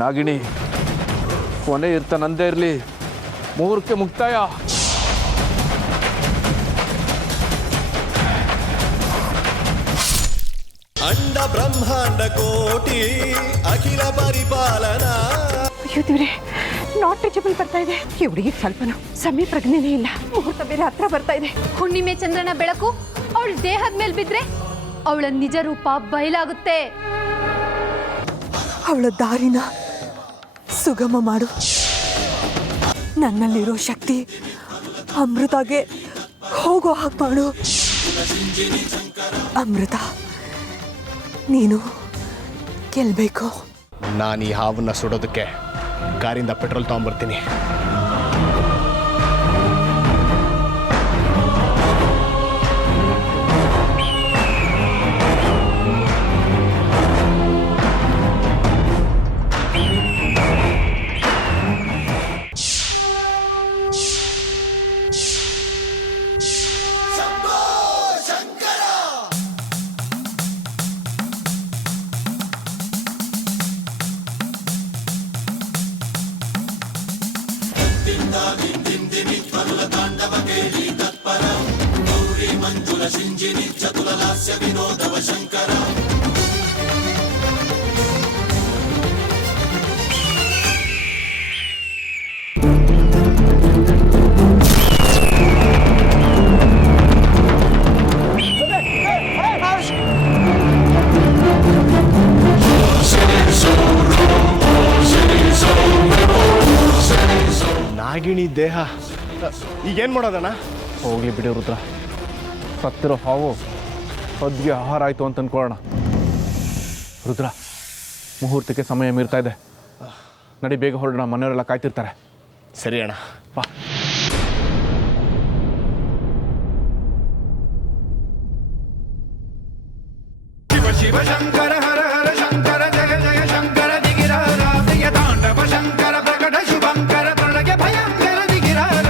ನಾಗಿಣಿ, ಕೊನೆ ಇರ್ತಾನಂದೇ ಇರಲಿ, ಮೂರಕ್ಕೆ ಮುಕ್ತಾಯ. ಅಂಡ ಬ್ರಹ್ಮಾಂಡ ಕೋಟಿ ಅಖಿಲ ಪರಿಪಾಲನಾ. ಅಯ್ಯೋ ದೇವ್ರೆ, ನಾಟ್ ಟಚಬಲ್ ಬರ್ತಾ ಇದೆ. ಈ ಹುಡುಗಿ ಸ್ವಲ್ಪನೂ ಸಮಯ ಪ್ರಜ್ಞೆನೇ ಇಲ್ಲ. ಮುಹೂರ್ತ ಬೇರೆ ಹತ್ರ ಬರ್ತಾ ಇದೆ. ಹುಣ್ಣಿಮೆ ಚಂದ್ರನ ಬೆಳಕು ಅವಳ ದೇಹದ ಮೇಲೆ ಬಿದ್ರೆ ಅವಳ ನಿಜ ರೂಪ ಬಯಲಾಗುತ್ತೆ. ಅವಳ ದಾರಿನ ಸುಗಮ ಮಾಡು. ನನ್ನಲ್ಲಿರೋ ಶಕ್ತಿ ಅಮೃತಗೆ ಹೋಗೋ ಹಾಗೆ ಮಾಡು. ಅಮೃತ, ನೀನು ಗೆಲ್ಬೇಕು. ನಾನು ಈ ಹಾವನ್ನ ಸುಡೋದಕ್ಕೆ ಕಾರಿಂದ ಪೆಟ್ರೋಲ್ ತಗೊಂಬರ್ತೀನಿ. ನಾಗಿಣಿ ದೇಹ ಈಗೇನು ಮಾಡೋದಣ್ಣ? ಹೋಗ್ಲಿ ಬಿಡಿ ರುದ್ರ, ಸತ್ತಿರೋ ಹಾವು ಹೊದ್ಗೆ ಆಹಾರ ಆಯಿತು ಅಂತ ಅನ್ಕೊಳ್ಳೋಣ. ರುದ್ರ, ಮುಹೂರ್ತಕ್ಕೆ ಸಮಯ ಮೀರ್ತಾ ಇದೆ. ನಡಿ, ಬೇಗ ಹೊರಡೋಣ, ಮನೆಯವರೆಲ್ಲ ಕಾಯ್ತಿರ್ತಾರೆ. ಸರಿ ಅಣ್ಣ, ಬಾ. ಶಿವ ಶಂಕರ ಹರ ಹರ ಶಂಕರ ಜಯ ಜಯ ಶಂಕರ ದಿಗಿರಾರ ಪ್ರಿಯ ತಾಂಡವ ಶಂಕರ ಪ್ರಕಟ ಶುಭಂಕರ ಪ್ರಳಯ ಭಯಂಕರ ದಿಗಿರಾರ.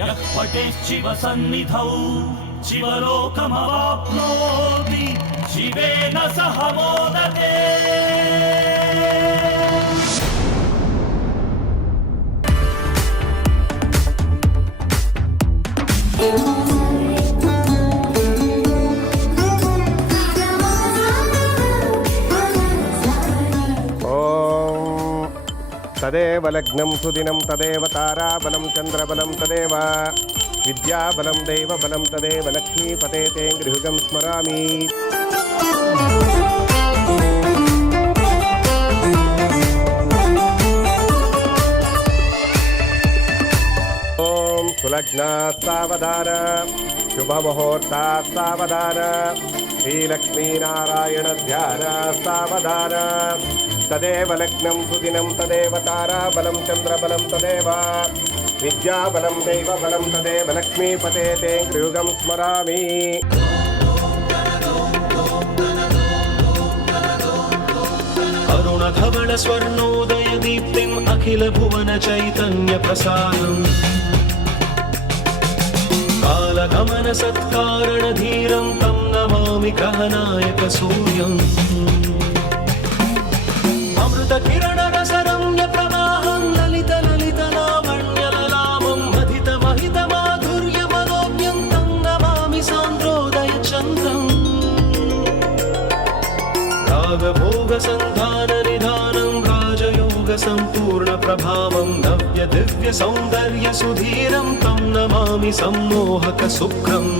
यः पठेच्छिव सन्निधौ शिवलोकमवाप्नोति शिवेन सह मोदते। तदेव लग्नं सुदिनं तदेव ताराबलं चन्द्रबलं तदेव विद्याबलं दैवबलं तदेव लक्ष्मीपते ते गृहगं स्मरामि। ॐ सुलग्ना सावधान शुभमुहूर्ता सावधान श्रीलक्ष्मीनारायण ध्यान सावधान तदेव लग्नं सुदिनं तदेव ताराबलं चन्द्रबलं तदेव विद्याबलं दैवबलं तदेव लक्ष्मीपते ते गृहं स्मरामि अरुणधवल स्वर्णोदय दीप्तिम् अखिल भुवन चैतन्य प्रसादम् कालगमन सत्कारण धीरं तं नमामि ग्रहनायक सूर्यम् अमृत किरण रसरम्य प्रवाहं ललित ललित लावण्य ललामं महित महित माधुर्य मनोज्ञं तं नमामि सान्द्रोदय चन्द्रम् रागभोग संधान निधानं राजयोग संपूर्ण प्रभावं नव्य दिव्य सौन्दर्य सुधीरं तं नमामि सम्मोहक शुक्रम्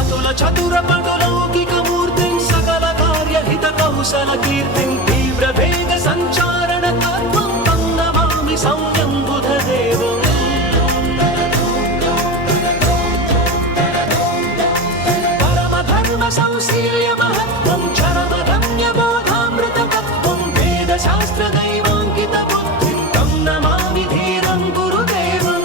अतुल चतुर पटुलौकिक मूर्तिं सकल कार्य हित कौशल कीर्तिं तीव्र वेग संचारण तत्त्वं तं नमामि सौम्यं बुधदेवम् परम धर्म संशील्य महत्त्वं चरम रम्य बोधामृत तत्त्वं वेद शास्त्र दैवाङ्कित बुद्धिं तं नमामि धीरं गुरुदेवम्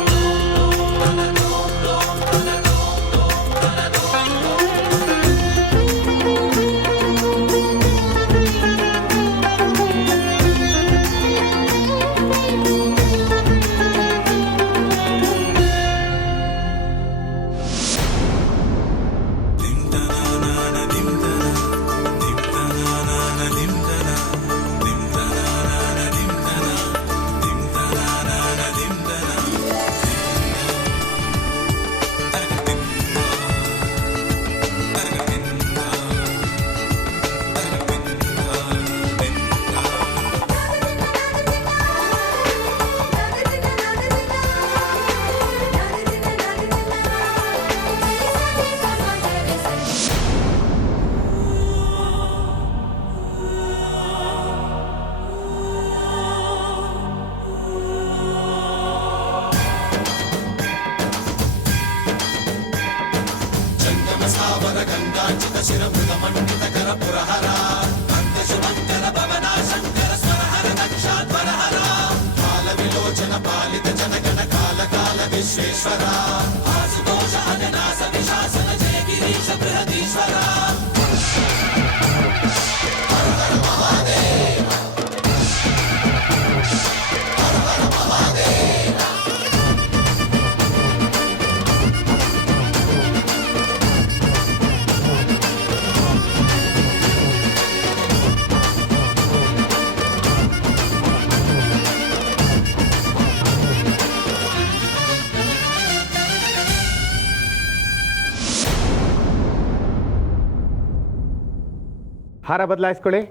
ಹಾರ ಬದಲಾಯಿಸ್ಕೊಳ್ಳಿ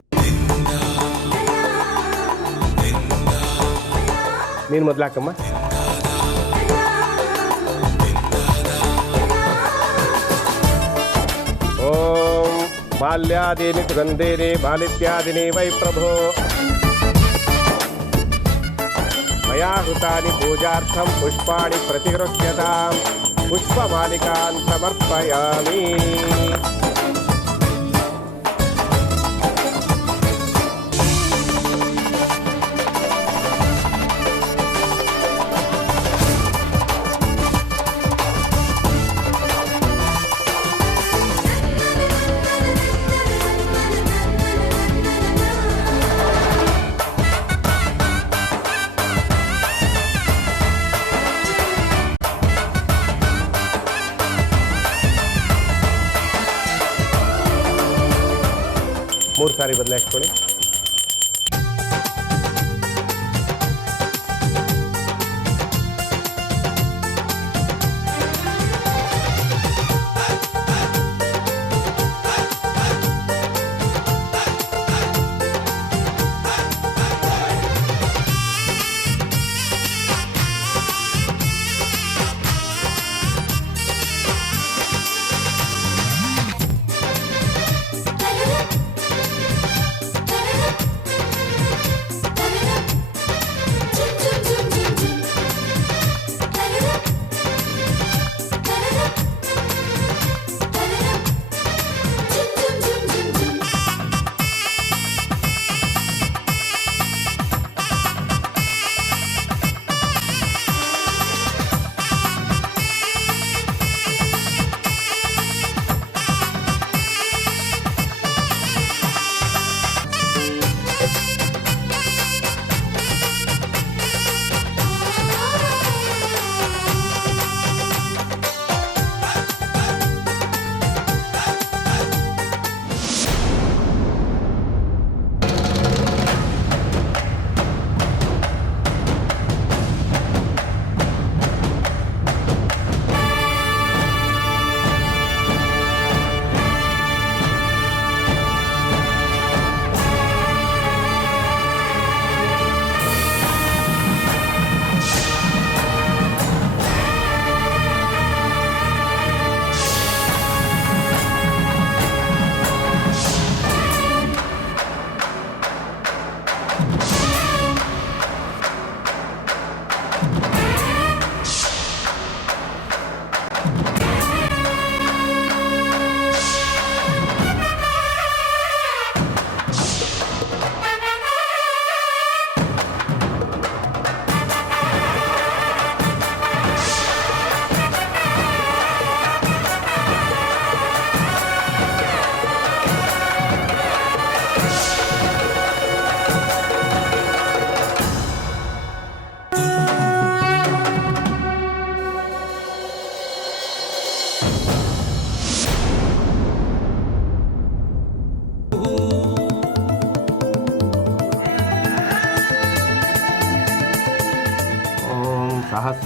ನೀನು ಮೊದಲಾಕಮ್ಮ ಓಂ ಮಾಲ್ಯಾದೀನಿ ಸುಗಂಧೇನಿ ಮಾಲಿತ್ಯಾದಿನಿ ವೈ ಪ್ರಭೋ ಮಯಾ ಹೃತಾನಿ ಪೂಜಾರ್ಥಂ ಪುಷ್ಪಾಣಿ ಪ್ರತಿಗೃಹ್ಯತಾಂ ಪುಷ್ಪಮಾಲಿಕಾನ್ ಸಮರ್ಪಯಾಮಿ ಮೂರು ಸಾರಿ ಬದಲಾಯಿಸ್ಕೊಳ್ಳಿ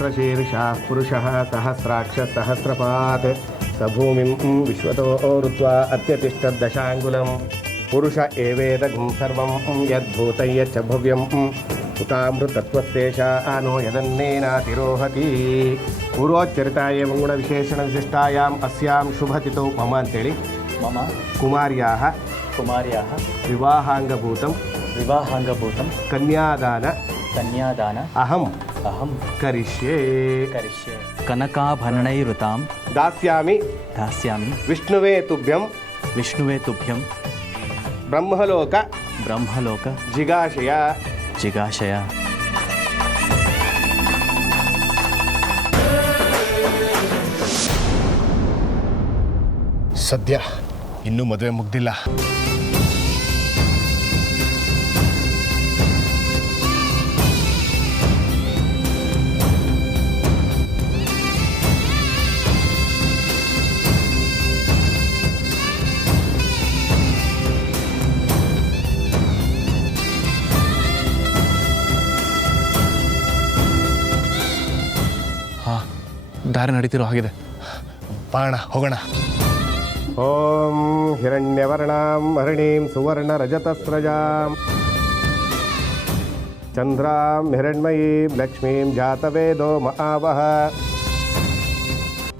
सहस्रशीर्षः पुरुषः सहस्राक्ष सहस्रपात् स भूमिं विश्वतो ऋत्वा अत्यतिष्ठद्दशाङ्गुलं पुरुष एवेदगुं सर्वं यद्भूतं यच्च भव्यं उतामृतत्वस्तेषानो यदन्नेनातिरोहति पूर्वोच्चरिताय गुणविशेषणविशिष्टायाम् अस्यां शुभतिथौ मम ಅಂತೇಳಿ मम कुमार्याः विवाहाङ्गभूतं कन्यादान अहं करिष्ये कनकाभरणैरुतां दास्यामि विष्णुवे तुभ्यं ब्रह्मलोक जिगाशय ಸದ್ಯ ಇನ್ನೂ ಮದುವೆ ಮುಗ್ದಿಲ್ಲ. ಹಾಂ, ದಾರಿ ನಡೀತಿರೋ ಹಾಗಿದೆ. ಬಾಣ ಹೋಗೋಣ. ಓಂ ಹಿರಣ್ಯವರ್ಣಾಂ ಹರಿಣೀಂ ಸುವರ್ಣರಜತಸ್ರಜಾಂ ಚಂದ್ರಾಂ ಹಿರಣ್ಮಯೀಂ ಲಕ್ಷ್ಮೀಂ ಜಾತವೇದೋ ಮಹಾವಹ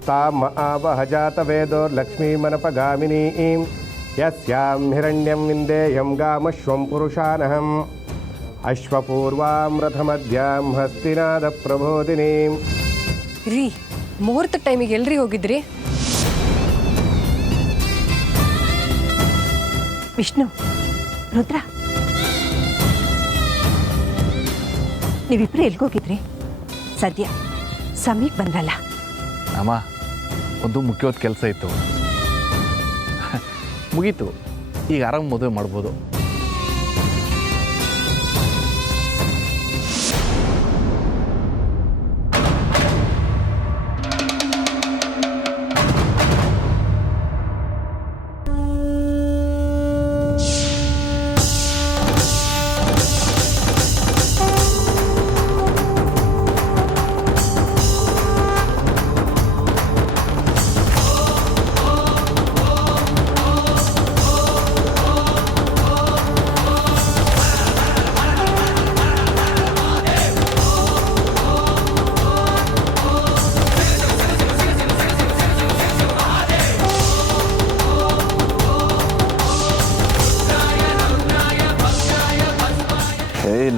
ತಾಂ ಮಹಾವಹ ಜಾತವೇದೋರ್ಲಕ್ಷ್ಮೀಮನಪಗಾಮಿನೀಂ ಯಸ್ಯಾಂ ಹಿರಣ್ಯಂ ವಿಂದೇಯಂ ಗಾಮಶ್ವಂ ಪುರುಷಾನಹಂ ಅಶ್ವಪೂರ್ವಾಂ ರಥಮಧ್ಯಾಂ ಹಸ್ತಿನಾದ ಪ್ರಬೋಧಿನೀಂ. ರೀ, ಮುಹೂರ್ತ ಟೈಮಿಗೆ ಎಲ್ರಿ ಹೋಗಿದ್ರಿ? ವಿಷ್ಣು, ರುದ್ರ, ನೀವಿಬ್ಬರು ಎಲ್ಗೋಗಿದ್ರಿ? ಸದ್ಯ ಸಮಯಕ್ಕೆ ಬಂದ್ರಲ್ಲ. ಅಮ್ಮ, ಒಂದು ಮುಖ್ಯವಾದ ಕೆಲಸ ಇತ್ತು, ಮುಗೀತು. ಈಗ ಆರಾಮ ಮದುವೆ ಮಾಡ್ಬೋದು.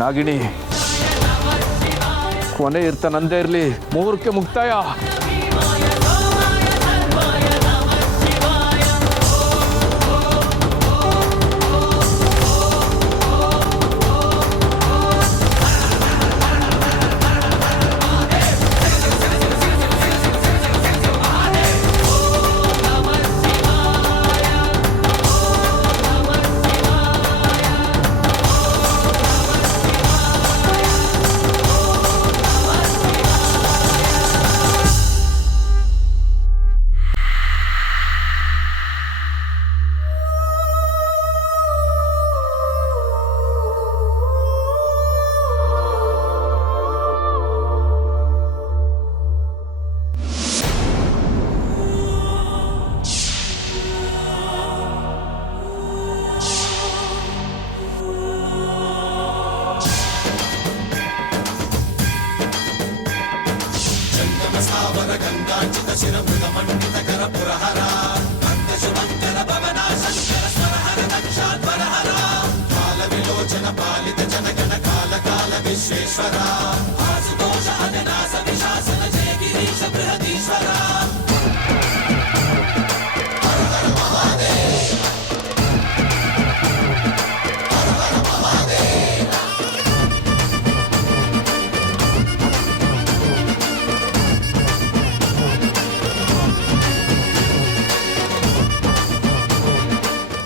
ನಾಗಿಣಿ, ಕೊನೆ ಇರ್ತಾನಂದೇ ಇರಲಿ, ಮೂರಕ್ಕೆ ಮುಕ್ತಾಯ.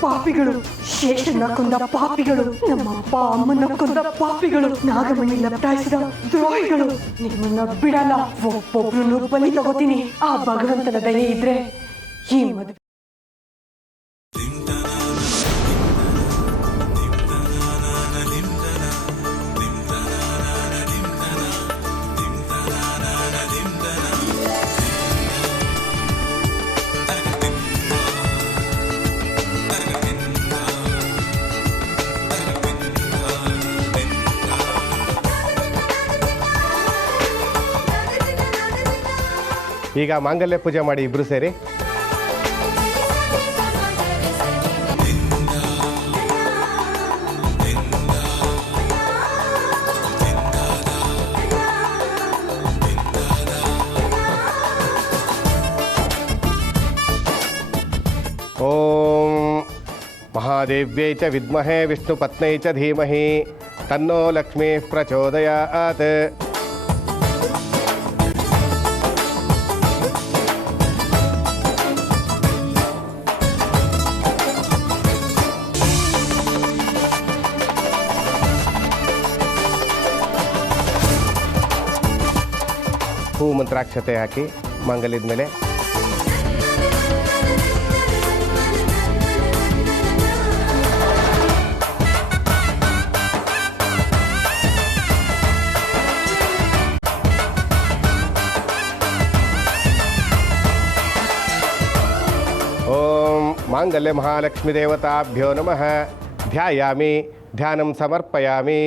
ಪಾಪಿಗಳು, ಶೇಷನ ಕೊಂದ ಪಾಪಿಗಳು, ನಮ್ಮ ಅಪ್ಪ ಅಮ್ಮನ ಕೊಂದ ಪಾಪಿಗಳು, ನಾಗಮಣಿ ಲಪಟಾಯಿಸಿದ ದ್ರೋಹಿಗಳು. ನಿಮ್ಮನ್ನ ಬಿಡಲ್ಲ, ಒಬ್ಬೊಬ್ರು ಬಲಿ ತಗೋತೀನಿ. ಆ ಭಗವಂತನ ದಯೆ ಇದ್ರೆ ಈ ಮದುವೆ ಈಗ ಮಾಂಗಲ್ಯ ಪೂಜೆ ಮಾಡಿ ಇಬ್ಬರು ಸೇರಿ. ಓಂ ಮಹಾದೇವ್ಯೈ ಚ ವಿದ್ಮಹೇ ವಿಷ್ಣುಪತ್ನೈ ಚ ಧೀಮಹಿ ತನ್ನೋ ಲಕ್ಷ್ಮೀ ಪ್ರಚೋದಯಾತ್. ಹೂ ಮಂತ್ರಾಕ್ಷತೆ ಹಾಕಿ ಮಾಂಗಲ್ಯದ ಮೇಲೆ. ಓಂ ಮಾಂಗಲ್ಯ ಮಹಾಲಕ್ಷ್ಮೀ ದೇವತಾಭ್ಯೋ ನಮಃ. ಧ್ಯಾಯಾಮಿ, ಧ್ಯಾನಂ ಸಮರ್ಪಯಾಮಿ.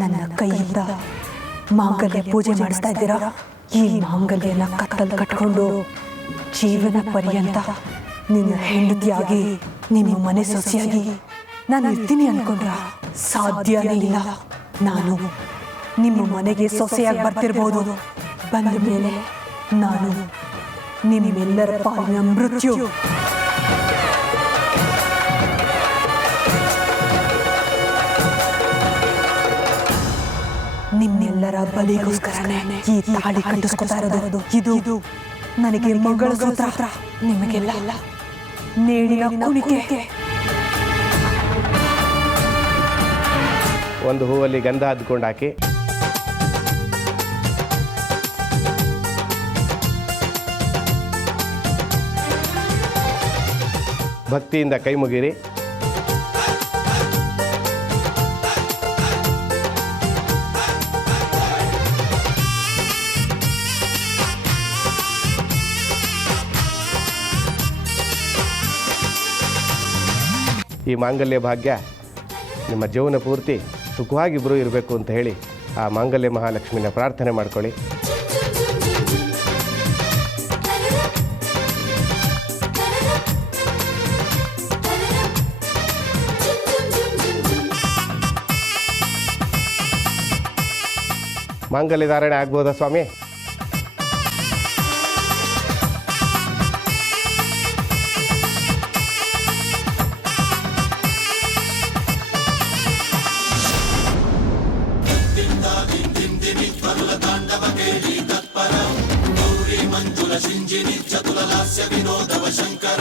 ನನ್ನ ಕೈಯಿಂದ ಮಾಂಗಲ್ಯ ಪೂಜೆ ಮಾಡಿಸ್ತಾ ಇದ್ದೀರಾ? ಈ ಮಾಂಗಲ್ಯನ ಕತ್ತಲ್ ಕಟ್ಕೊಂಡು ಜೀವನ ಪರ್ಯಂತ ನಿನ್ನ ಹೆಂಡತಿಯಾಗಿ ನಿಮ್ಮ ಮನೆ ಸೊಸೆಯಾಗಿ ನಾನು ಇರ್ತೀನಿ ಅನ್ಕೊಂಡ್ರ? ಸಾಧ್ಯನೇ ಇಲ್ಲ. ನಾನು ನಿಮ್ಮ ಮನೆಗೆ ಸೊಸೆಯಾಗಿ ಬರ್ತಿರ್ಬೋದು, ಬಂದ ಮೇಲೆ ನಾನು ನಿಮ್ಮೆಲ್ಲರ ಪಾಲಿನ ಮೃತ್ಯು. ನಿಮ್ಮೆಲ್ಲರ ಬಲಿಗೋಸ್ಕರನೇ ಈ ತಾಳಿ ಕಟ್ಟಿಸ್ಕೊತಾ ಇರೋದು. ಇದು ನನಗೆ ಮಂಗಳಸೂತ್ರ, ನಿಮಗೆಲ್ಲ ನೇಣಿನ ಕುಣಿಕೆ. ಒಂದು ಹೂವಲ್ಲಿ ಗಂಧ ಹದ್ಕೊಂಡು ಹಾಕಿ. ಭಕ್ತಿಯಿಂದ ಕೈ ಮುಗಿರಿ. ಈ ಮಾಂಗಲ್ಯ ಭಾಗ್ಯ ನಿಮ್ಮ ಜೀವನ ಪೂರ್ತಿ ಸುಖವಾಗಿಬ್ಬರು ಇರಬೇಕು ಅಂತ ಹೇಳಿ ಆ ಮಾಂಗಲ್ಯ ಮಹಾಲಕ್ಷ್ಮಿನ ಪ್ರಾರ್ಥನೆ ಮಾಡ್ಕೊಳ್ಳಿ. ಮಾಂಗಲ್ಯ ಧಾರಣೆ ಆಗ್ಬೋದಾ ಸ್ವಾಮಿ? ಮಂಜುಲ ಶಿಂಜಿನಿ ಚತುಲ ಲಾಸ್ಯ ವಿನೋದವ ಶಂಕರ